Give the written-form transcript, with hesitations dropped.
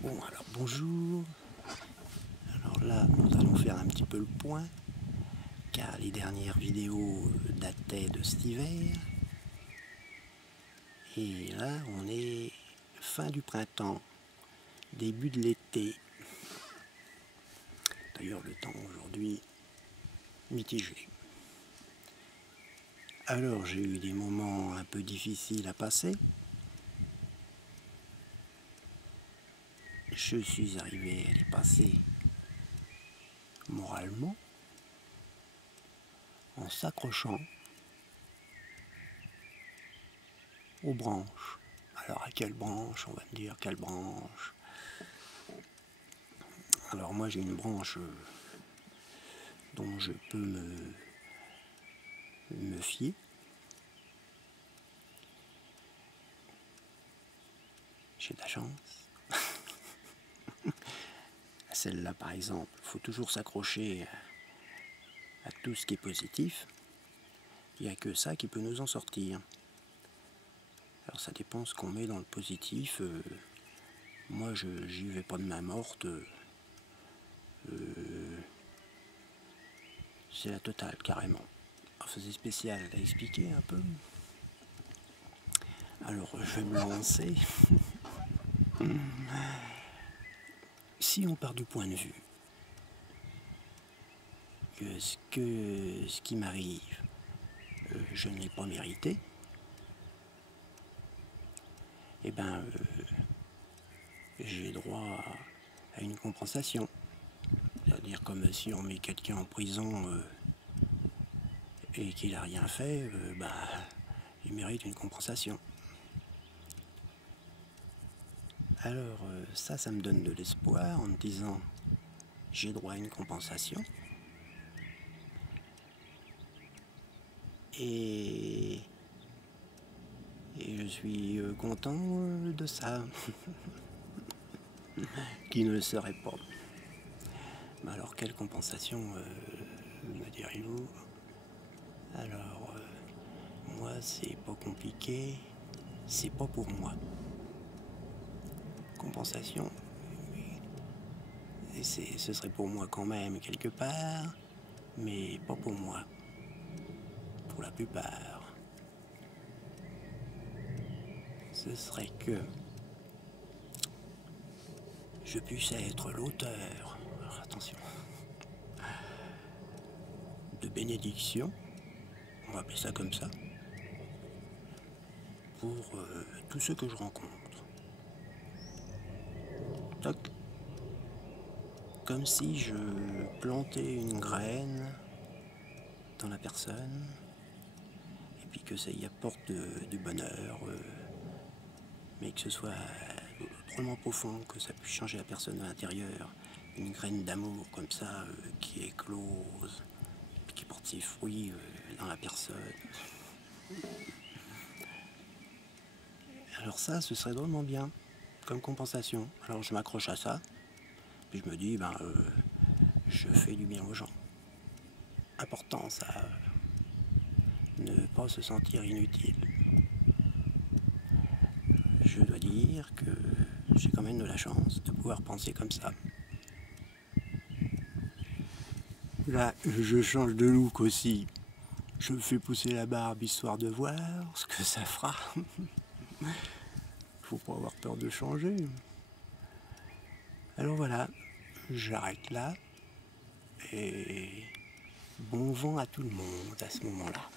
Bon, alors bonjour. Alors là, nous allons faire un petit peu le point, car les dernières vidéos dataient de cet hiver. Et là, on est fin du printemps, début de l'été. D'ailleurs, le temps aujourd'hui mitigé. Alors, j'ai eu des moments un peu difficiles à passer. Je suis arrivé à les passer moralement, en s'accrochant aux branches. Alors à quelle branche? On va me dire quelle branche? Alors moi j'ai une branche dont je peux me fier. J'ai de la chance. Celle-là par exemple, il faut toujours s'accrocher à tout ce qui est positif. Il n'y a que ça qui peut nous en sortir. Alors ça dépend ce qu'on met dans le positif. Moi j'y vais pas de main morte. C'est la totale carrément. Alors c'est spécial à expliquer un peu. Alors je vais me lancer. Si on part du point de vue que ce qui m'arrive, je ne l'ai pas mérité, eh ben j'ai droit à une compensation. C'est-à-dire comme si on met quelqu'un en prison et qu'il n'a rien fait, il mérite une compensation. Alors ça me donne de l'espoir en me disant j'ai droit à une compensation. Et je suis content de ça. Qui ne le serait pas. Mais alors quelle compensation me direz-vous? Alors moi c'est pas compliqué, c'est pas pour moi. Compensation, et ce serait pour moi quand même quelque part, mais pas pour moi. Pour la plupart. Ce serait que je puisse être l'auteur, attention, de bénédiction, on va appeler ça comme ça, pour tous ceux que je rencontre. Toc. Comme si je plantais une graine dans la personne, et puis que ça y apporte du bonheur, mais que ce soit drôlement profond, que ça puisse changer la personne à l'intérieur. Une graine d'amour comme ça qui éclose, puis qui porte ses fruits dans la personne. Alors ça, ce serait drôlement bien, comme compensation. Alors je m'accroche à ça, puis je me dis, je fais du bien aux gens. Important ça, ne pas se sentir inutile. Je dois dire que j'ai quand même de la chance de pouvoir penser comme ça. Là, je change de look aussi. Je me fais pousser la barbe histoire de voir ce que ça fera. Faut pas avoir peur de changer. Alors voilà, j'arrête là. Et bon vent à tout le monde à ce moment-là.